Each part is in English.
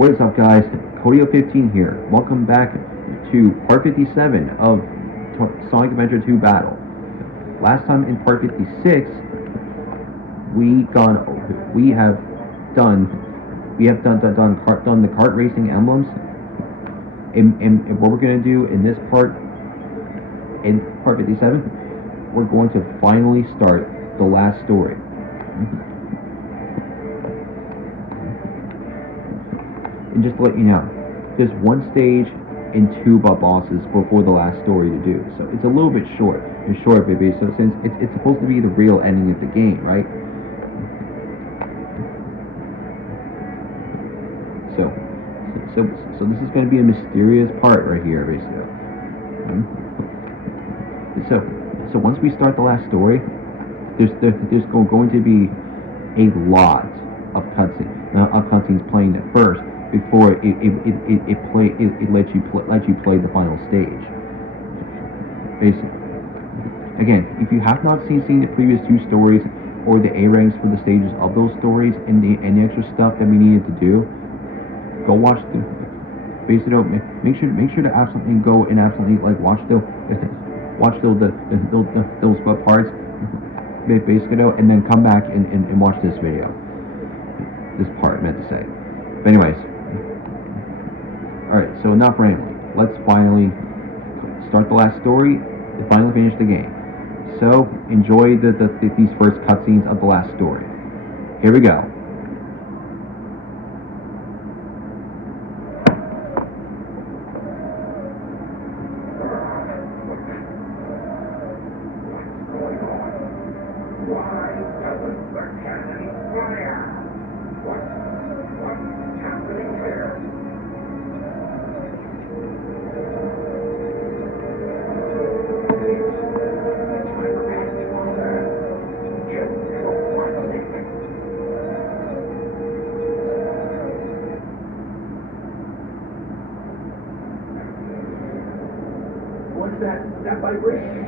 What is up, guys? Codio15 here. Welcome back to part 57 of Sonic Adventure 2 Battle. Last time in part 56, we have done the kart racing emblems. And what we're gonna do in this part, in part 57, we're going to finally start the last story. And just to let you know, there's one stage and two bosses before the last story to do. So it's a little bit short. It's short, baby. So since it's supposed to be the real ending of the game, right? So this is going to be a mysterious part right here, basically. So once we start the last story, there's going to be a lot of cutscenes playing at first before it lets you play the final stage. Basically, again, if you have not seen the previous two stories or the A ranks for the stages of those stories and the extra stuff that we needed to do, go watch the. Basically, make sure to absolutely go and absolutely watch those parts, basically, and then come back and watch this video. This part, meant to say. But anyways, alright, so enough rambling. Let's finally start the last story and finally finish the game. So, enjoy these first cutscenes of the last story. Here we go. That vibration.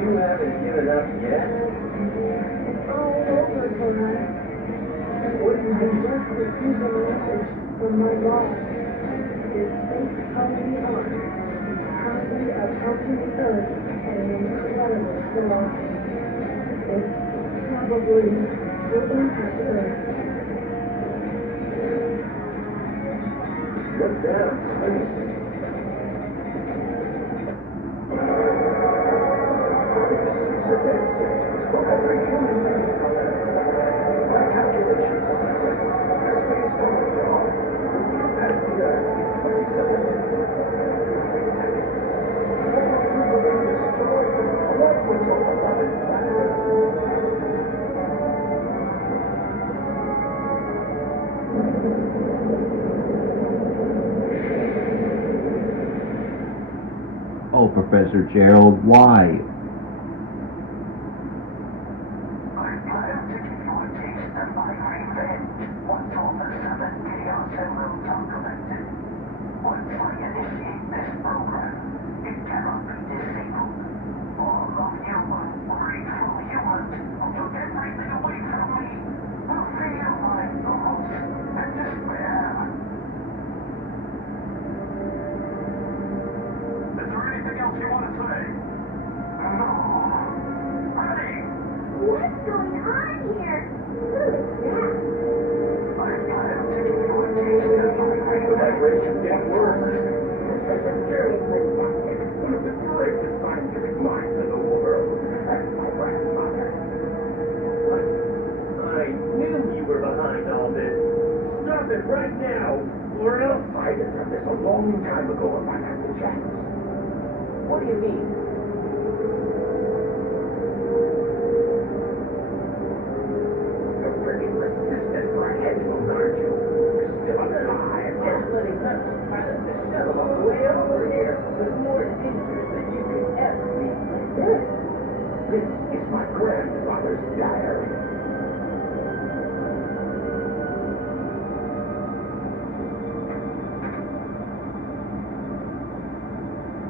You haven't given up yet? It's all over for us. I just received a message from my boss. His space colony on currently approaching the Earth at an incredible velocity. It's probably will impact Earth. Look down. Oh, Professor Gerald, why? I plan to give you a taste of my revenge once all the 7 Chaos Emeralds are collected. Once I initiate this program, it cannot be disabled. All of you ungrateful humans who took everything away from me will feel my loss and despair. Is there anything else you want to say? No. Ready? What's going on here? Who is that? I plan to give you a taste of my revenge. Vibration's getting worse. Professor Gerald Robotic, one of the greatest scientific minds in the world. That's my grandfather. I knew you were behind all this. Stop it right now, or else I had done this a long time ago if I had the chance. What do you mean? You're pretty resistant for a hedgehog, aren't you? You're still alive. Just letting us pilot the shuttle on the way over here was more dangerous than you could ever be. Yes. This is my grandfather's diary.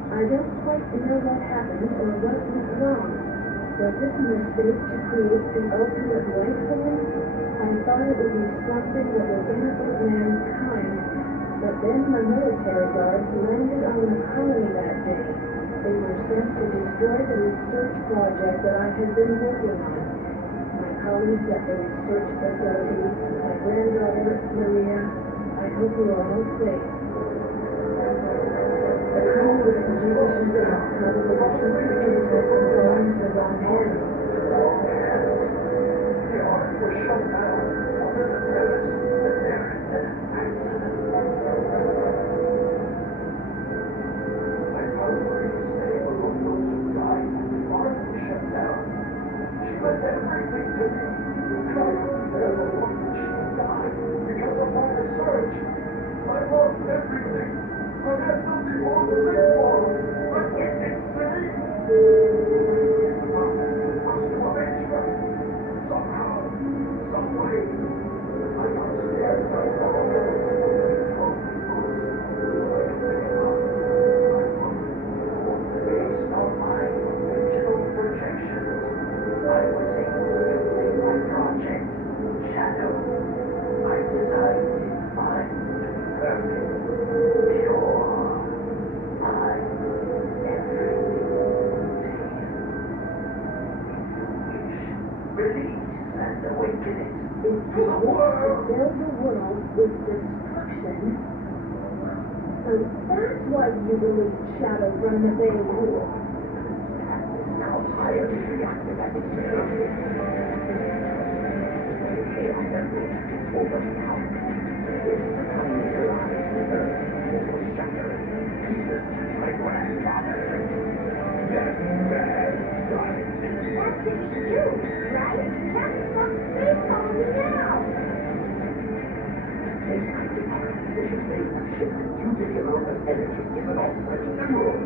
I don't quite know what happened or what went wrong. Was it a mistake to create the ultimate life form? I thought it would be something that would benefit mankind, but then the military guards landed on the colony that day. They were sent to destroy the research project that I had been working on. My colleagues at the research facility, my granddaughter, Maria, I hope you are all safe. The colony was congested and probably the shortages that belonged to the wrong hands. The art was shut down under the premise that there had been an accident. My mother used to say among those who died when the art was shut down. She meant everything to me. I couldn't bear the look that she died because of my research. I lost everything. I had nothing more to live for. But we didn't say. Was to avenge her. Somehow, some way, I got scared by the based on my original projections, I was able to complete my project, Shadow. I designed its mind to be perfect, pure. I, everything release and awaken it to the world. Fill the world with destruction. So that's why you released Shadow from the Bay. How highly reactive I can feel. I have been overpowered. It's the tiny alive it was shattered in pieces by grandfather. That mad scientist. That's it, you, right? That's not space colony now. This activation made a huge amount of energy given off by the emeralds.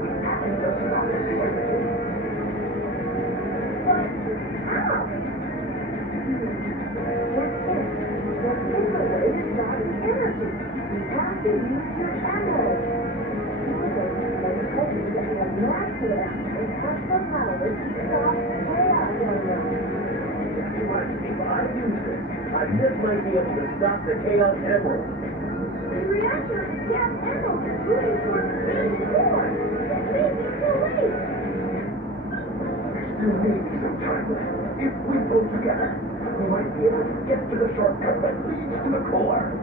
We haven't just started the energy. But how? The different way to start the energy. You have to use your emerald. They told you that the master emerald has the power to stop chaos emerald. You want to see what I use this? This might be able to stop the Chaos Emerald. The reactor of the Chaos Emerald is moving towards phase 4. That means it's too late. Still maybe some time left. If we pull together, we might be able to get to the shortcut that leads to the core.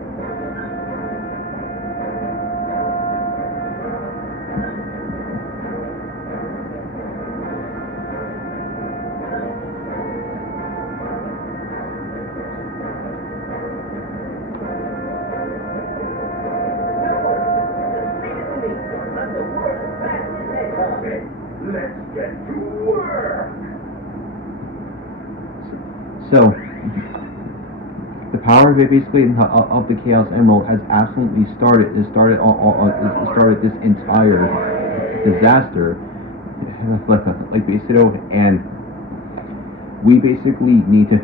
Let's get to work! So, the power basically of the Chaos Emerald has absolutely started this entire disaster, like basically, and we basically need to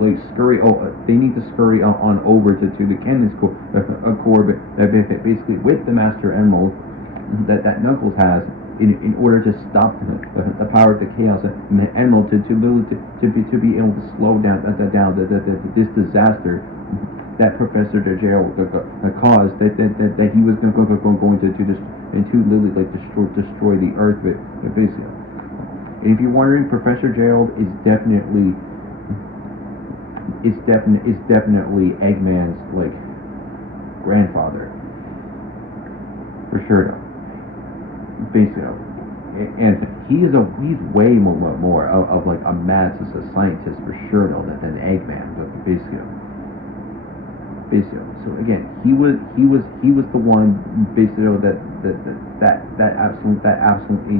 like scurry. They need to scurry on over to the Cannon's core, basically with the Master Emerald that Knuckles has. In order to stop the power of the Chaos and the Emerald to be able to slow down this disaster that Professor Gerald caused, that he was going to literally like destroy the Earth basically. And if you're wondering, Professor Gerald is definitely Eggman's like grandfather for sure though. Basically, and he's way more of like a mad scientist for sure though than Eggman, but basically. So again, he was the one basically that absolutely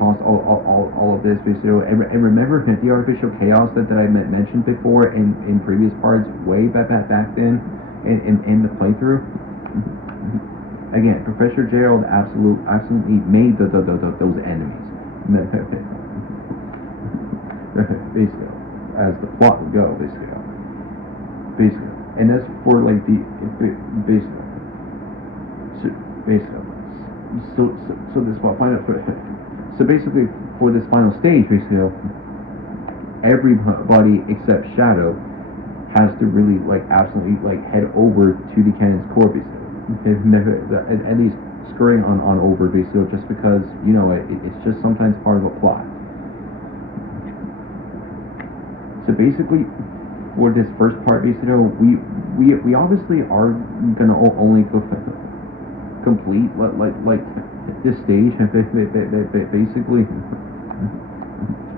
caused all of this basically. And remember the artificial chaos that I mentioned before in previous parts way back then in the playthrough. Again, Professor Gerald absolutely made those enemies. Basically, as the plot would go, basically. And as for like the basically, so this final So basically, for this final stage, basically, everybody except Shadow has to really like absolutely like head over to the cannon's core, basically. At least scurrying on over, basically, just because it's just sometimes part of a plot. So basically, for this first part, basically, we obviously are gonna only complete like this stage, basically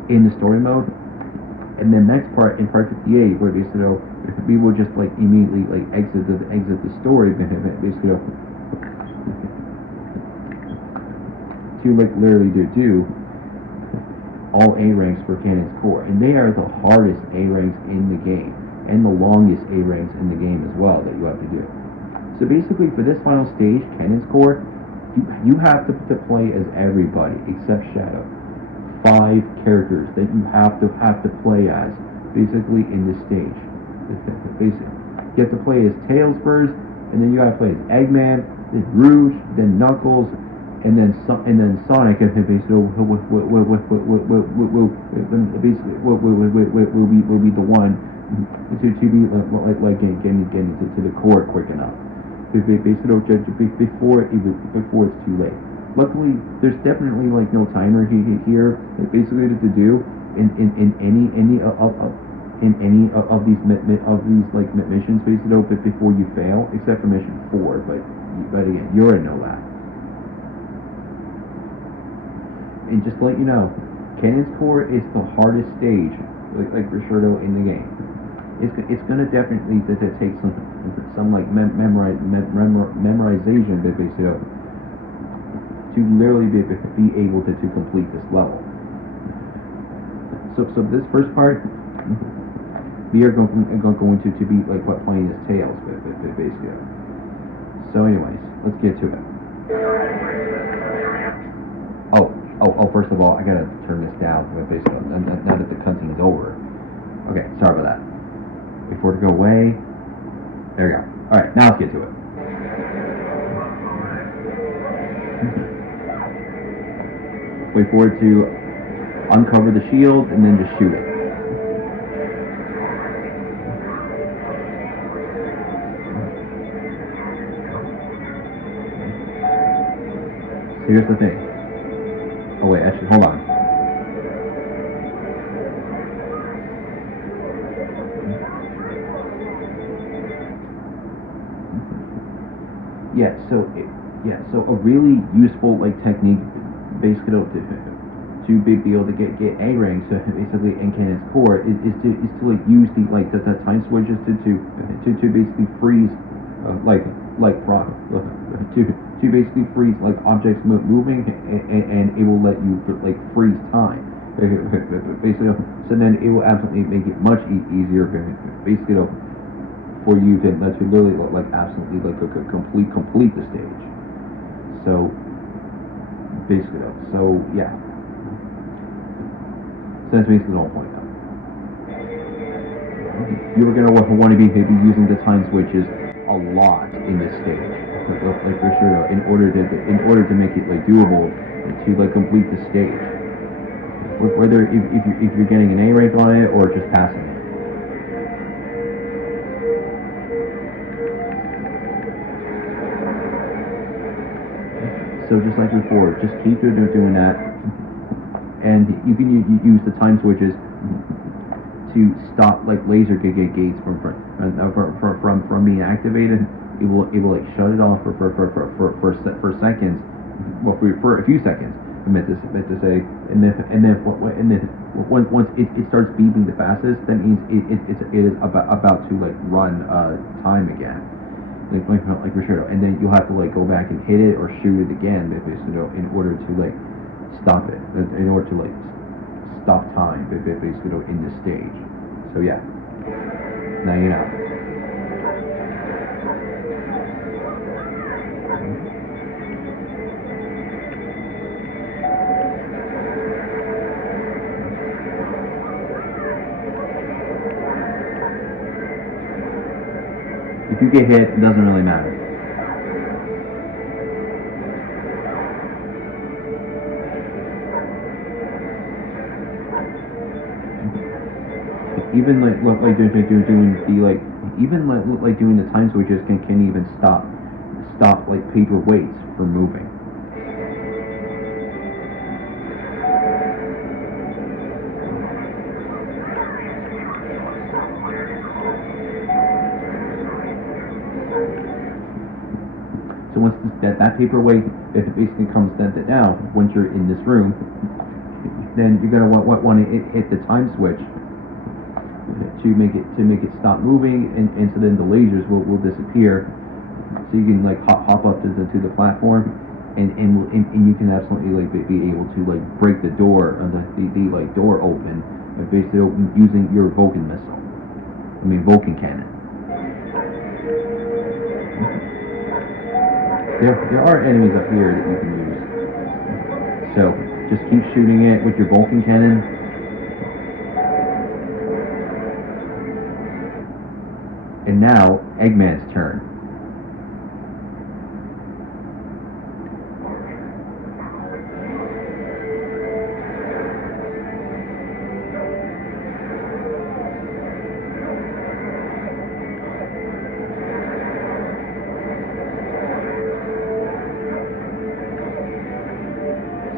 in the story mode, and then next part in part 58, where basically we will just like immediately like exit the story, basically to like literally do all A ranks for Cannon's Core, and they are the hardest A ranks in the game, and the longest A ranks in the game as well that you have to do. So basically, for this final stage, Cannon's Core, you have to play as everybody except Shadow. 5 characters that you have to play as, basically in this stage. Basically, you have to play as Tails first, and then you got to play as Eggman, then Rouge, then Knuckles, and then Sonic, basically will be the one to be like getting to the core quick enough. Basically, before it's too late. Luckily, there's definitely like no timer here. Basically, to do in any of these like missions, basically, before you fail, except for mission 4. But again, you already know that. And just to let you know, Cannon's Core is the hardest stage, like Risherdo in the game. It's gonna definitely take some like memorization, but basically to literally be able to complete this level. So this first part, we are going to be like playing as Tails, basically. So anyways, let's get to it. Oh, first of all, I gotta turn this down, basically, now that the cutscene is over. Okay, sorry about that. Wait for it to go away. There we go. Alright, now let's get to it. Wait for it to uncover the shield, and then just shoot it. So here's the thing. Oh wait, actually, hold on. So a really useful like technique, basically to be able to get A ranks, basically in Cannon's Core, is to like use the time switches to basically freeze to basically freeze like objects moving, and it will let you like freeze time. Basically, so then it will absolutely make it much easier, basically, for you to literally like absolutely like complete the stage. So basically, yeah. So that's basically the whole point. You're gonna want to be using the time switches a lot in this stage, like for sure, in order to make it like doable to like complete the stage. Whether if you're getting an A rank on it or just passing it. So just like before, just keep doing that, and you can use the time switches to stop like laser gates from being activated. It will like shut it off for seconds, well for a few seconds. I meant to say, and then once it starts beeping the fastest, that means it is about to like run time again. Like Risherdo, and then you'll have to like go back and hit it or shoot it again, in order to like stop it, in order to like stop time, basically, in this stage. So yeah, now you know. If you get hit, it doesn't really matter. even like doing the like even like doing the time switches can even stop like paper weights from moving. So once that paperweight basically comes down, once you're in this room, then you're gonna want to hit the time switch to make it stop moving, and so then the lasers will disappear. So you can like hop up to the platform, and you can absolutely like be able to like break the door, the like door open, basically using your Vulcan missile. I mean Vulcan cannon. There are enemies up here that you can use. So just keep shooting it with your Vulcan cannon. And now Eggman's turn.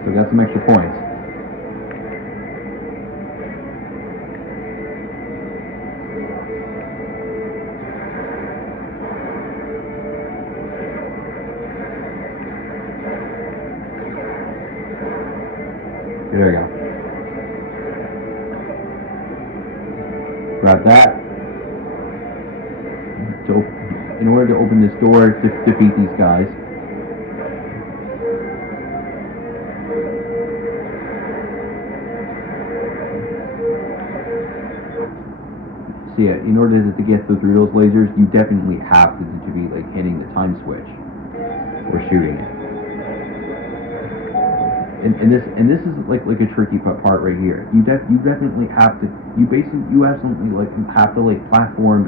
Still got some extra points. There we go. Grab that. So, in order to open this door, defeat these guys. So yeah, in order to get through those lasers, you definitely have to be like hitting the time switch or shooting it. And this is like a tricky part right here. You definitely have to you absolutely like have to like platform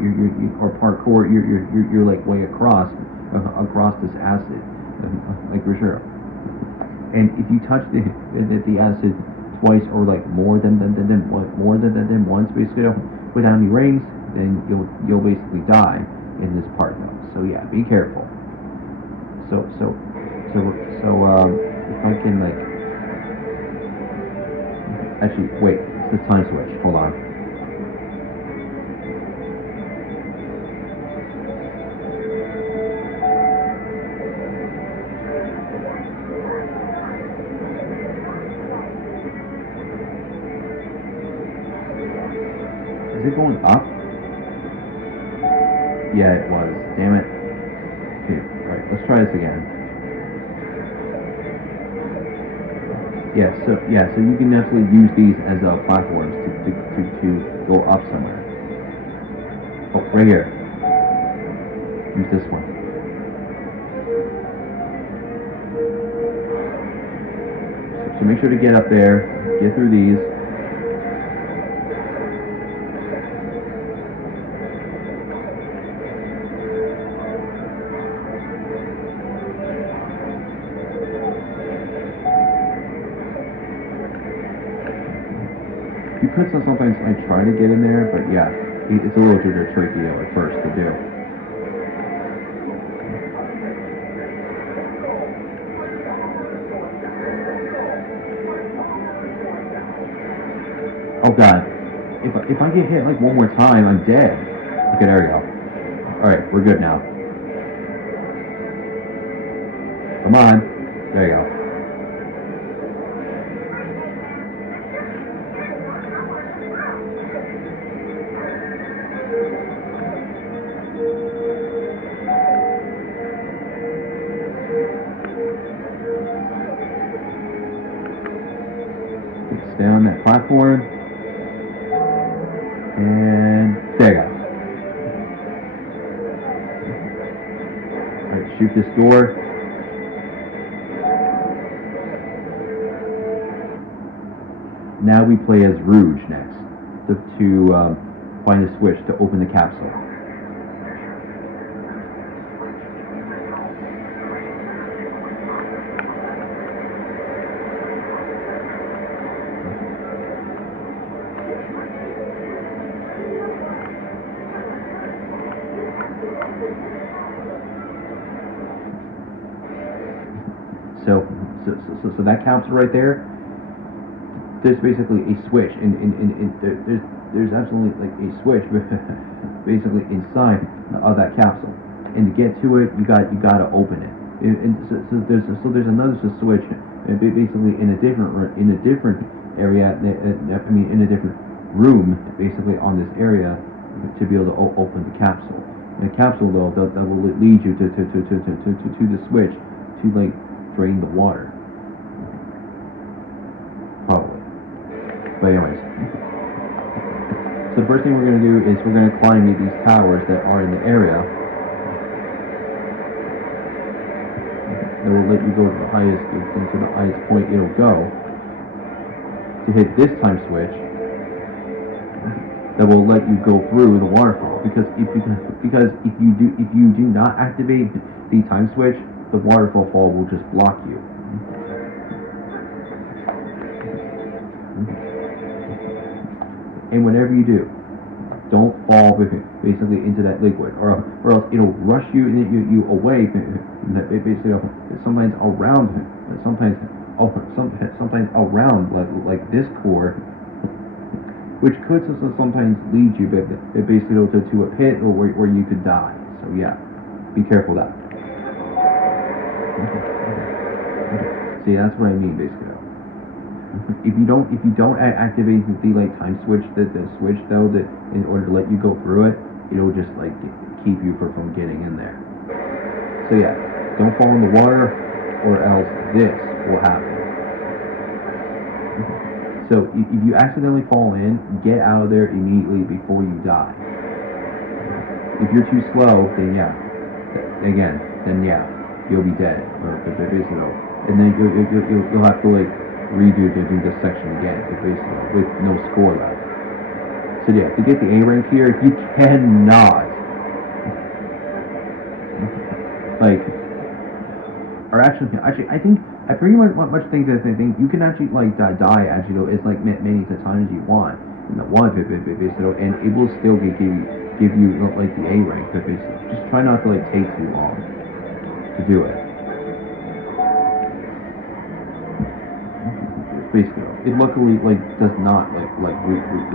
or parkour your like way across this acid, like for sure. And if you touch the acid twice or like more than once, basically without any rings, then you'll basically die in this part though. So yeah, be careful. So if I can like. Actually, wait, it's the time switch. Hold on. Is it going up? Yeah, it was. Damn it. Okay, alright, let's try this again. So you can definitely use these as platforms to go up somewhere. Oh, right here. Use this one. So make sure to get up there, get through these. You could sometimes I try to get in there, but yeah, it's a little bit tricky at first to do. Oh god, if I get hit like one more time, I'm dead. Okay, there we go. All right, we're good now. Come on, there you go. Stay on that platform. And there you go. Alright, shoot this door. Now we play as Rouge next to find a switch to open the capsule. So that capsule right there, there's basically a switch, and there's absolutely like a switch basically inside of that capsule, and to get to it, you gotta open it. And so there's another switch, basically in a different area. I mean, in a different room, basically on this area, to be able to open the capsule. And the capsule though that will lead you to the switch to like drain the water. Probably. But anyways, so the first thing we're going to do is we're going to climb these towers that are in the area. That will let you go to the highest point it'll go to hit this time switch. That will let you go through the waterfall, because if you do not activate the time switch, the waterfall will just block you. And whenever you do, don't fall basically into that liquid, or else it'll rush you away. Basically, sometimes around like this core, which could sometimes lead you basically to a pit or where you could die. So yeah, be careful of that. See, that's what I mean basically. If you don't activate the like time switch, the switch though, that in order to let you go through it, it'll just like keep you from getting in there. So yeah, don't fall in the water, or else this will happen. So if you accidentally fall in, get out of there immediately before you die. If you're too slow, then yeah, you'll be dead, and then you'll have to like redo this section again, basically with no score left. So yeah, to get the A rank here, you cannot like, or actually, I think I pretty much think that you can actually like die as like many times you want in the one basically, and it will still give you like the A rank. Basically, just try not to like take too long to do it. Basically, it luckily like does not like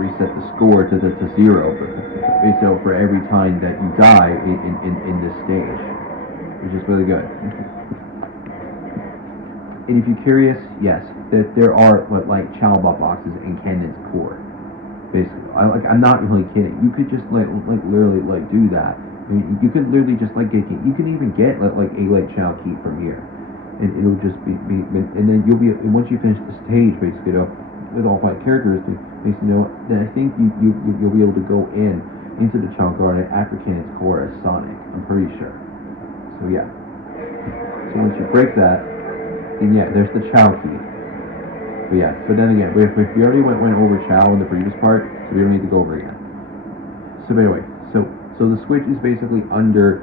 reset the score to 0, but basically for every time that you die in this stage, which is really good. And if you're curious, yes, that there are like Chalbot boxes in Cannon's core. Basically, I'm not really kidding. You could just like literally like do that. I mean, you could literally just like you can even get like a Chow key from here. And it'll just be, and then you'll be, once you finish the stage, basically, with all 5 characters, basically, then I think you'll be able to go into the Child Garden after Cannon's core as Sonic. I'm pretty sure. So yeah. So once you break that, then yeah, there's the Chow key. But yeah, but then again, we already went over Chow in the previous part, so we don't need to go over again. So anyway, so the switch is basically under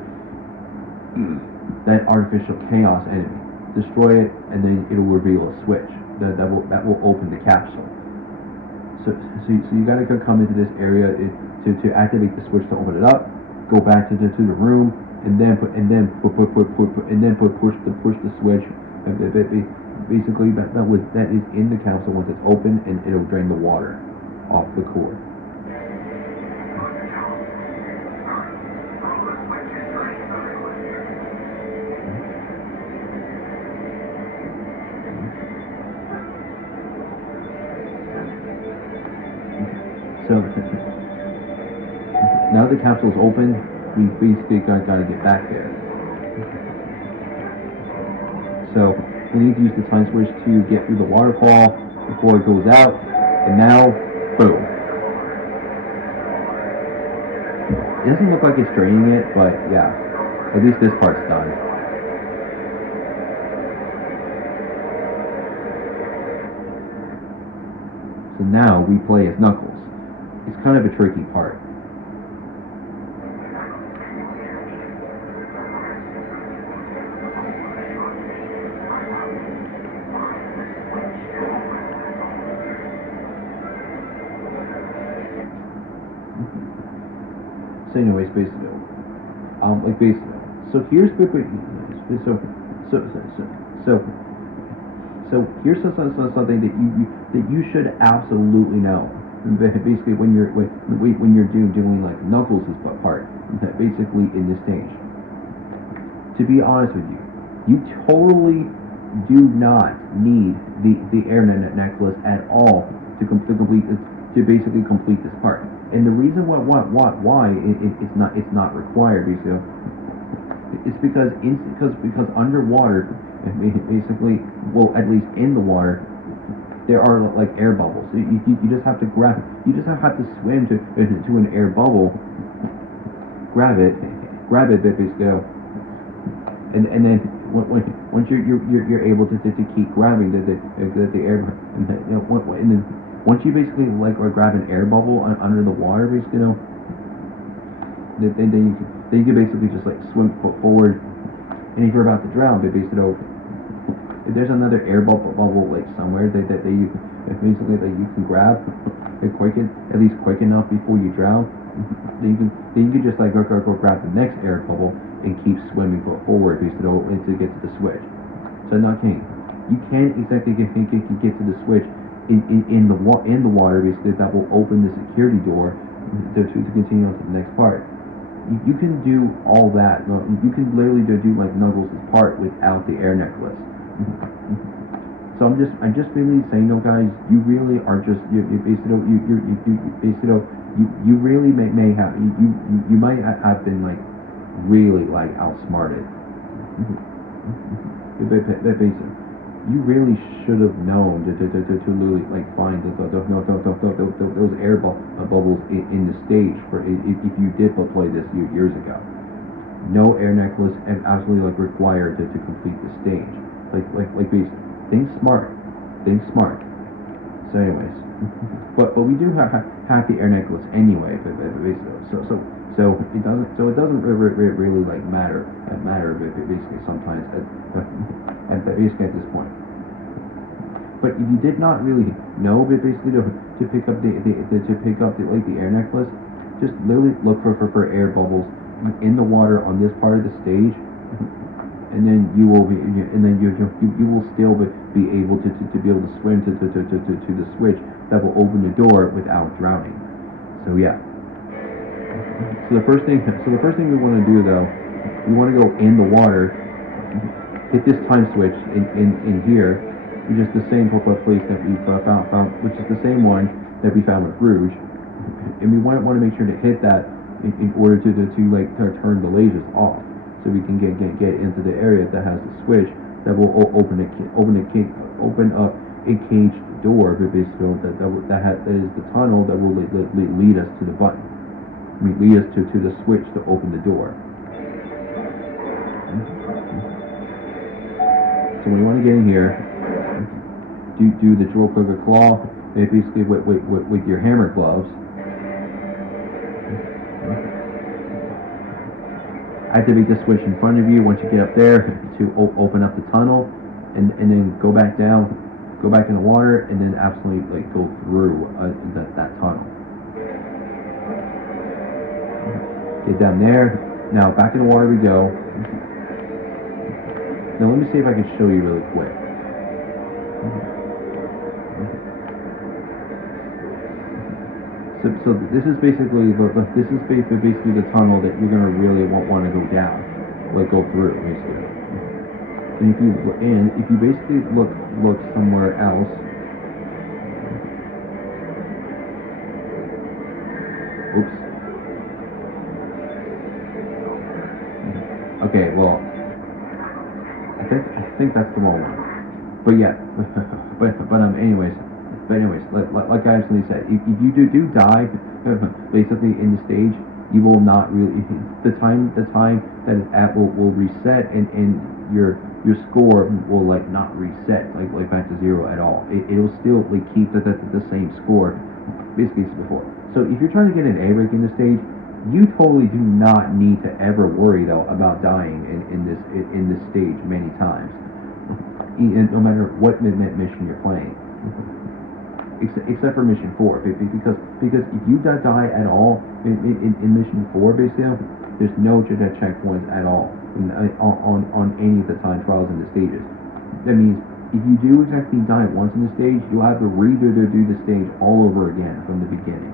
that artificial chaos enemy. Destroy it, and then it will reveal a switch that will open the capsule. So you gotta come into this area to activate the switch to open it up. Go back to the room, and then push the switch. Basically, that is in the capsule once it's open, and it'll drain the water off the core. So now the capsule is open, we basically got to get back there. So we need to use the time switch to get through the waterfall before it goes out, and now, boom. It doesn't look like it's draining it, but yeah, at least this part's done. So now we play as Knuckles. It's kind of a tricky part. So anyways, basically, so here's so here's something that you should absolutely know. Basically, when you're doing like Knuckles' part, basically in this stage. To be honest with you, you totally do not need the air necklace at all to basically complete this part. And the reason why it's not required basically, it's because underwater, basically, well, at least in the water, there are like air bubbles. You just have to swim to an air bubble, grab it basically, and then once you're able to keep grabbing the air, and then once you basically like or grab an air bubble under the water, basically, then you can basically just like swim forward, and if you're about to drown, basically, if there's another air bubble like somewhere that you can grab, at least quick enough before you drown, then you can just like go grab the next air bubble and keep swimming forward basically to get to the switch. So not kidding, you can't exactly get to the switch in the water basically that will open the security door to continue on to the next part. You can do all that. You can literally do like Knuckles' part without the air necklace. So I'm just really saying, guys, you really are just you really may have you might have been like really like outsmarted. You really should have known to really like find those air bubbles in the stage for if you did play this years ago. No air necklace and absolutely like required to complete the stage. Like think smart. So anyways, but we do have the air necklace anyway. So it doesn't really like matter basically sometimes at this point. But if you did not really know, basically to pick up the air necklace, just literally look for air bubbles in the water on this part of the stage, and then you will still be able to be able to swim to the switch that will open the door without drowning. So yeah. So the first thing we want to do though, we want to go in the water, hit this time switch in here, which is the same place that we found, which is the same one that we found with Rouge, and we want to make sure to hit that in order to turn the lasers off, so we can get into the area that has the switch that will open up a caged door, basically that is the tunnel that will lead us to the button. Lead us to the switch to open the door. So when you want to get in here, do the drill clicker claw, basically with your hammer gloves. Activate the switch in front of you once you get up there to open up the tunnel, and then go back down, go back in the water, and then absolutely like go through that tunnel. Get down there. Now back in the water we go. Now let me see if I can show you really quick. So this is basically the tunnel that you're gonna really want to go down, like go through basically. And if you basically look somewhere else. Oops. Okay, well, I think that's the wrong one. But yeah, anyways, like I actually said, if you do die, basically in the stage, you will not really the time that is at will reset, and your score will like not reset like back to zero at all. It'll still like keep the same score basically as before. So if you're trying to get an A rank in the stage, you totally do not need to ever worry though about dying in this stage many times, no matter what mission you're playing, except for mission 4, because if you die at all in mission 4, basically there's no checkpoints at all on any of the time trials in the stages. That means if you do exactly die once in the stage, you'll have to redo the stage all over again from the beginning.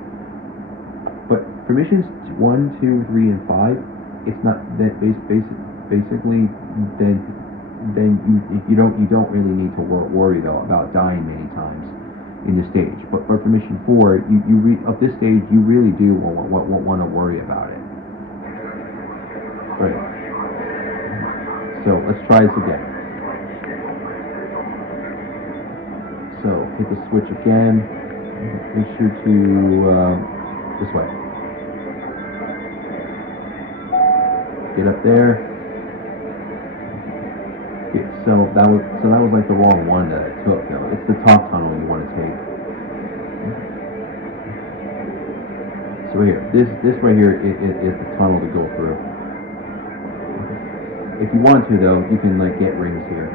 But for missions 1, 2, 3, and 5, it's not that basically then you don't really need to worry though about dying many times in the stage. But for mission 4, of this stage you really do want to worry about it. Right. So let's try this again. So hit the switch again. Make sure to this way. Get up there. Yeah, so that was like the wrong one that I took though. It's the top tunnel you want to take. So here, this right here is the tunnel to go through. If you want to though, you can like get rings here.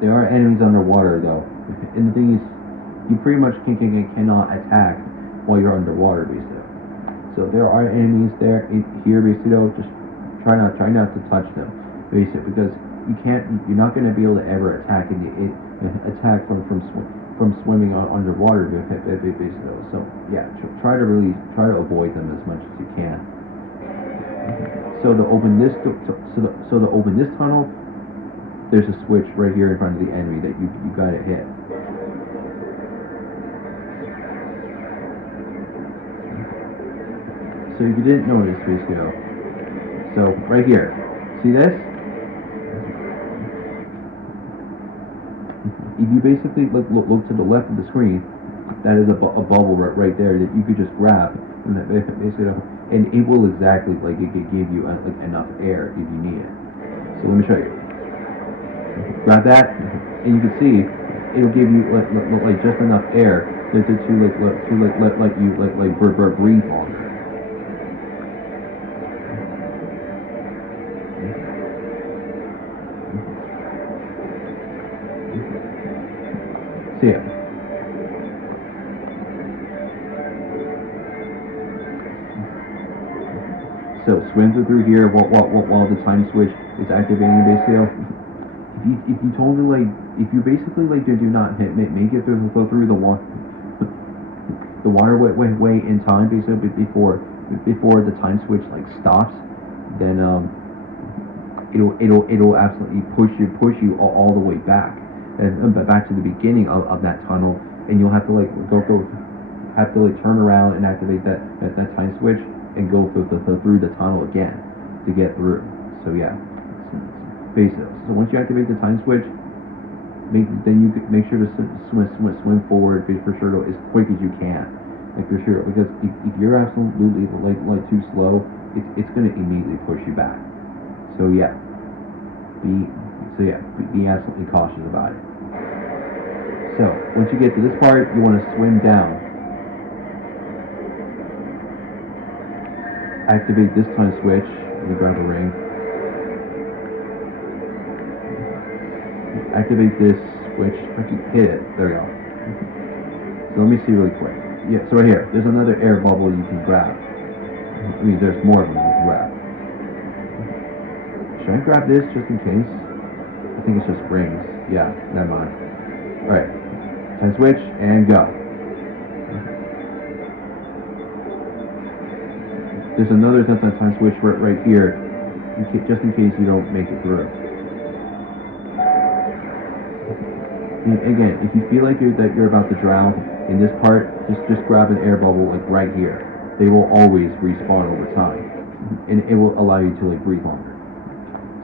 There are enemies underwater though, and the thing is, you pretty much cannot attack while you're underwater, basically. So there are enemies here, basically. Though, just try not to touch them, basically, because you're not going to be able to ever attack attack from swimming underwater, basically. So yeah, try to avoid them as much as you can. So to open this tunnel, there's a switch right here in front of the enemy that you gotta hit. So if you didn't notice, basically, so right here, see this? If you basically look to the left of the screen, that is a bubble right there that you could just grab, and it will exactly like it could give you like enough air if you need it. So let me show you. Grab that, and you can see it'll give you like just enough air to let you breathe longer. See it. So swim through here while the time switch is activating, basically. If you totally if you basically do not make it through the waterway in time, basically before the time switch stops, then it'll absolutely push you all the way back and back to the beginning of that tunnel, and you'll have to turn around and activate that time switch and go through the tunnel again to get through. So yeah. Basically. So once you activate the time switch, then you make sure to swim forward for sure as quick as you can, for sure. Because if you're absolutely too slow, it's going to immediately push you back. So yeah, be absolutely cautious about it. So once you get to this part, you want to swim down. Activate this time switch. Let me grab a ring. Activate this switch. I can hit it. There we go. So let me see really quick. Yeah, so right here, there's another air bubble you can grab. I mean, there's more of them you can grab. Should I grab this just in case? I think it's just rings. Yeah, never mind. Alright. Time switch and go. There's another time switch right here, just in case you don't make it through. Again, if you feel like you're about to drown in this part, just grab an air bubble right here. They will always respawn over time, and it will allow you to breathe longer.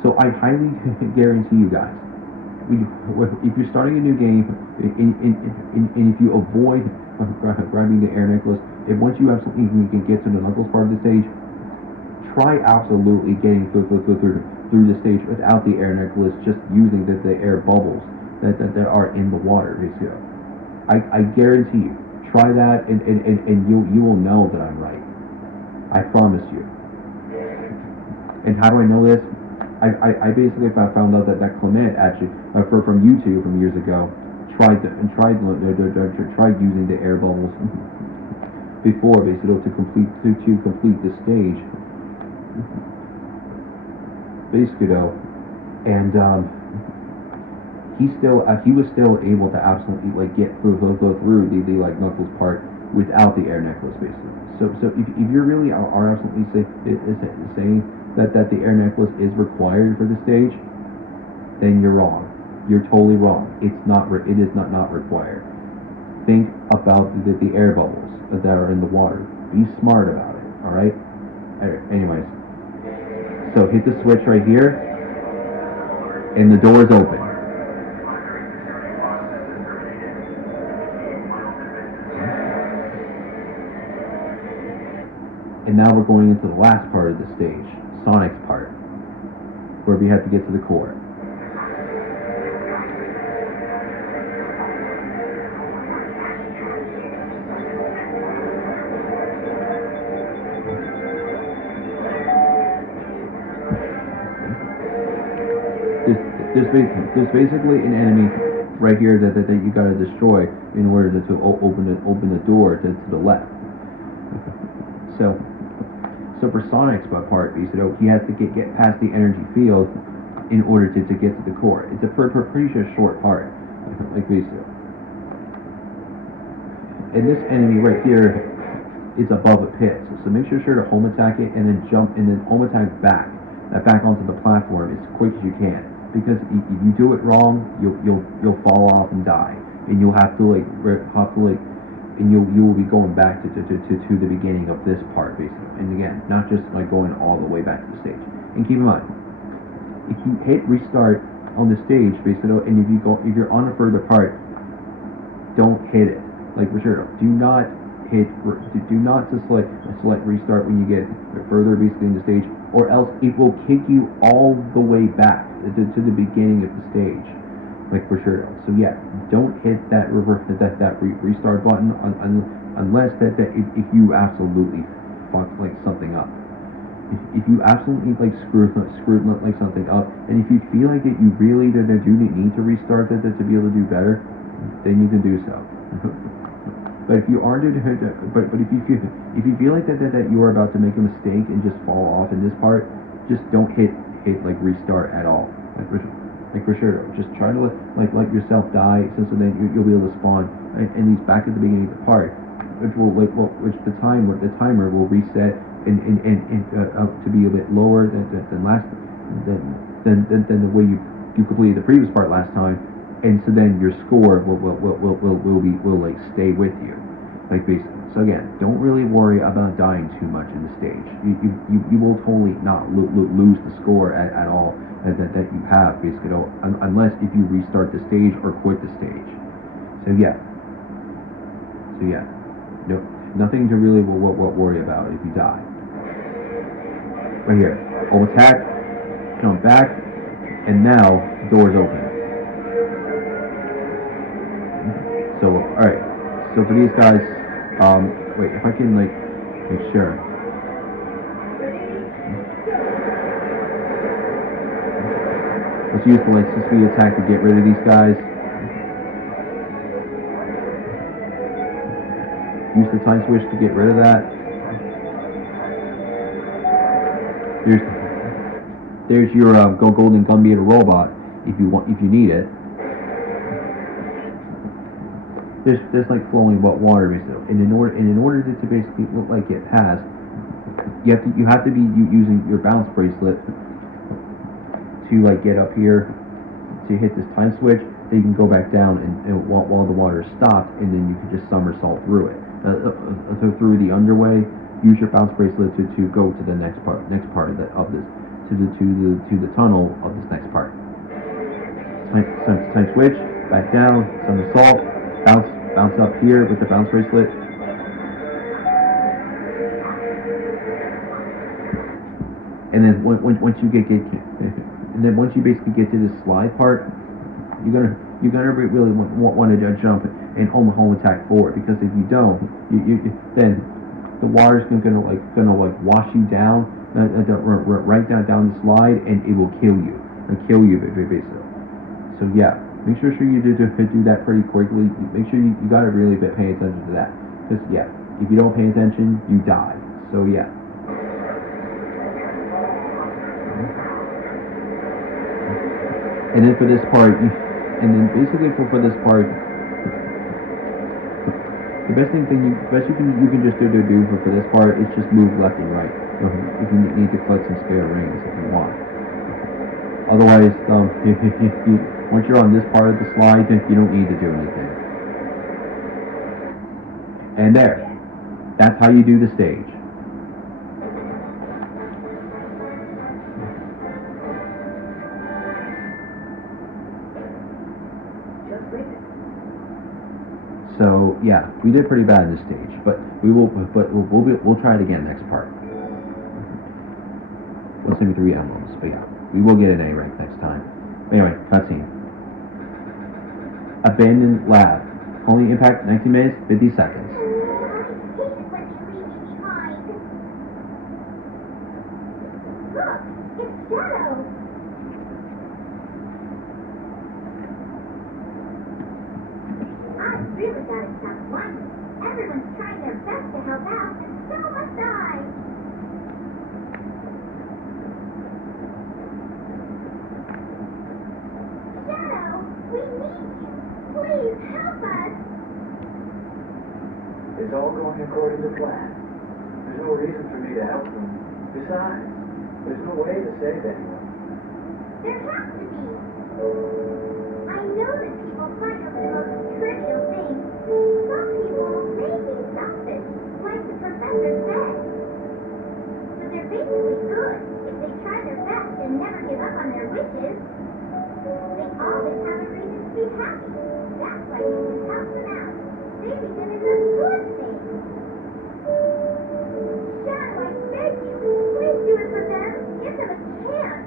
So I highly guarantee you guys, if you're starting a new game, and if you avoid grabbing the air necklace, and once you absolutely can get to the knuckles part of the stage, try absolutely getting through the stage without the air necklace, just using the air bubbles that are in the water, basically. I guarantee you, try that, and you will know that I'm right. I promise you. And how do I know this? I basically found out that Clement actually from YouTube from years ago tried using the air bubbles before, basically, to complete the stage, basically, though, and he was still able to absolutely like get through the like Knuckles part without the air necklace, basically. So if you really are absolutely saying that the air necklace is required for the stage, then you're wrong. You're totally wrong. It's not. It is not required. Think about the air bubbles that are in the water. Be smart about it. All right. Anyways, so hit the switch right here, and the door is open. And now we're going into the last part of the stage, Sonic's part, where we have to get to the core. There's basically an enemy right here that you gotta destroy in order to open the door to the left. So for Sonic's part, he has to get past the energy field in order to get to the core. It's a pretty short part, like basically. And this enemy right here is above a pit, so make sure to home attack it and then jump and then home attack back onto the platform as quick as you can. Because if you do it wrong, you'll fall off and die, and you'll have to and you will be going back to the beginning of this part, basically. And again, not just like going all the way back to the stage. And keep in mind, if you hit restart on the stage, basically, and if you're on a further part, don't hit it. Like for sure, do not just select restart when you get further basically in the stage, or else it will kick you all the way back to the beginning of the stage. Like for sure. So yeah, don't hit that restart button unless if you absolutely fuck like something up. If you absolutely like screwed like something up, and if you feel like that you really do need to restart that to be able to do better, then you can do so. But if you are but if you feel like that you are about to make a mistake and just fall off in this part, just don't hit like restart at all. Like for sure, just try to let yourself die, so then you'll be able to spawn and he's back at the beginning of the part, which the timer will reset and up to be a bit lower than the way you completed the previous part last time, and so then your score will like stay with you, like basically. So again, don't really worry about dying too much in the stage. You will totally not lose the score at all that you have, basically, unless if you restart the stage or quit the stage. So yeah, no, nothing to really worry about if you die. Right here, home attack, jump back, and now the door is open. So alright, so for these guys, wait, if I can like make sure. Let's use the speed attack to get rid of these guys. Use the time switch to get rid of that. There's your golden gun beater robot if you need it. There's like flowing water basically, and in order to basically look like it has, you have to be using your balance bracelet to like get up here to hit this time switch. Then you can go back down and while the water is stopped, and then you can just somersault through it through the underway. Use your bounce bracelet to go to the next part of this to the tunnel of this next part. Time switch, back down, somersault, bounce up here with the bounce bracelet. And then once you basically get to this slide part, you're gonna really want to jump and home attack forward, because if you don't, then the water's gonna wash you down right down the slide, and it will kill you basically. So yeah, make sure you do that pretty quickly. Make sure you gotta really pay attention to that, because yeah, If you don't pay attention, you die. So yeah. And then for this part, basically for this part, the best you can just do for this part is just move left and right. If you need to collect some spare rings if you want. Otherwise, once you're on this part of the slide, you don't need to do anything. And there, that's how you do the stage. So yeah, we did pretty bad in this stage, but we'll try it again next part. We'll sing 3 emblems, but yeah, we will get an A rank next time. Anyway, cutscene. Abandoned lab. Only impact 19 minutes, 50 seconds. Look, it's Shadow. I've really got to stop whining. Everyone's trying their best to help out, and so must I. Shadow, we need you. Please help us. It's all going according to plan. There's no reason for me to help them. Besides, there's no way to save anyone. There has to be. I know that people fight over the most trivial things. Some people may be selfish, like the professor said. But they're basically good if they try their best and never give up on their wishes. They always have a reason to be happy. That's why we should help them out. Maybe them in the good things. Shadow, I beg you, please do it for them. Give them a chance.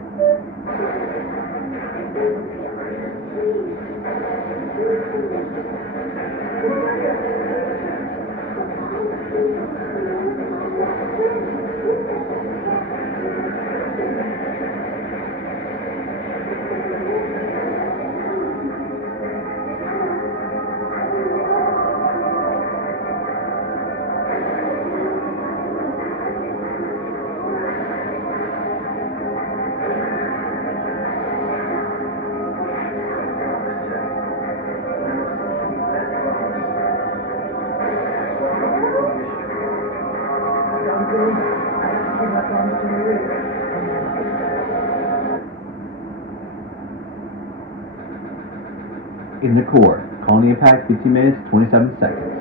In the core, colony impact 15 minutes, 27 seconds.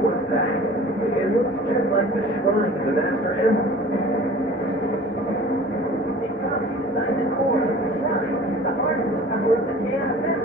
What's that? It looks just like the shrine of the Master Emerald. It's probably inside the core of the shrine, the heart of the power of the NFS.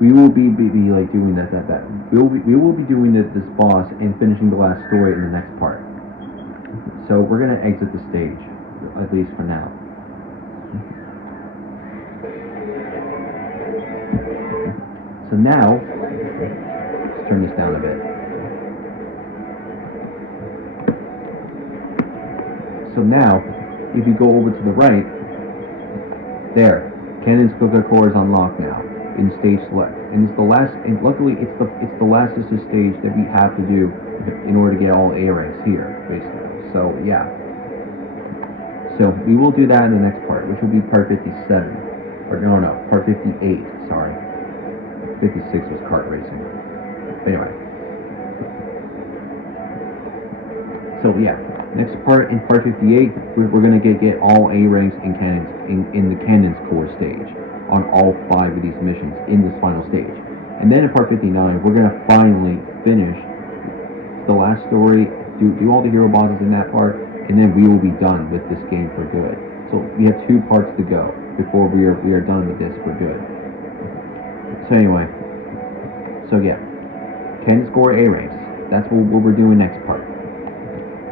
We will be like doing that. We will be doing this boss and finishing the last story in the next part. So we're gonna exit the stage, at least for now. So now, let's turn this down a bit. So now, if you go over to the right, there, Cannon's Cooker Core is unlocked now in stage select, and it's the last. And luckily, it's the last of the stage that we have to do in order to get all A ranks here, basically. So yeah. So we will do that in the next part, which will be part 57 Or no, part 58, sorry. 56 was kart racing. Anyway. So yeah, next part, in part 58, we're gonna get all A ranks and cannons in the cannons core stage on all 5 of these missions in this final stage. And then in part 59, we're gonna finally finish the last story, do all the hero bosses in that part, and then we will be done with this game for good. So we have 2 parts to go before we are done with this for good. So anyway, so yeah, Ken score A ranks. That's what we're doing next part.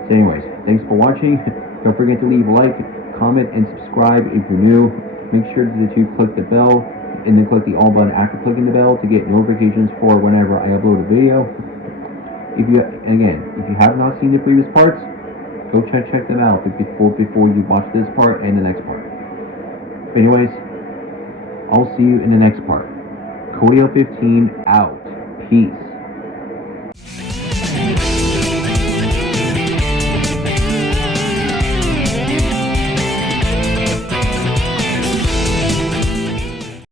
So anyways, thanks for watching. Don't forget to leave a like, comment, and subscribe if you're new. Make sure to click the bell and then click the all button after clicking the bell to get notifications for whenever I upload a video. If you have not seen the previous parts, go check them out before you watch this part and the next part. But anyways, I'll see you in the next part. Cody 15 out. Peace.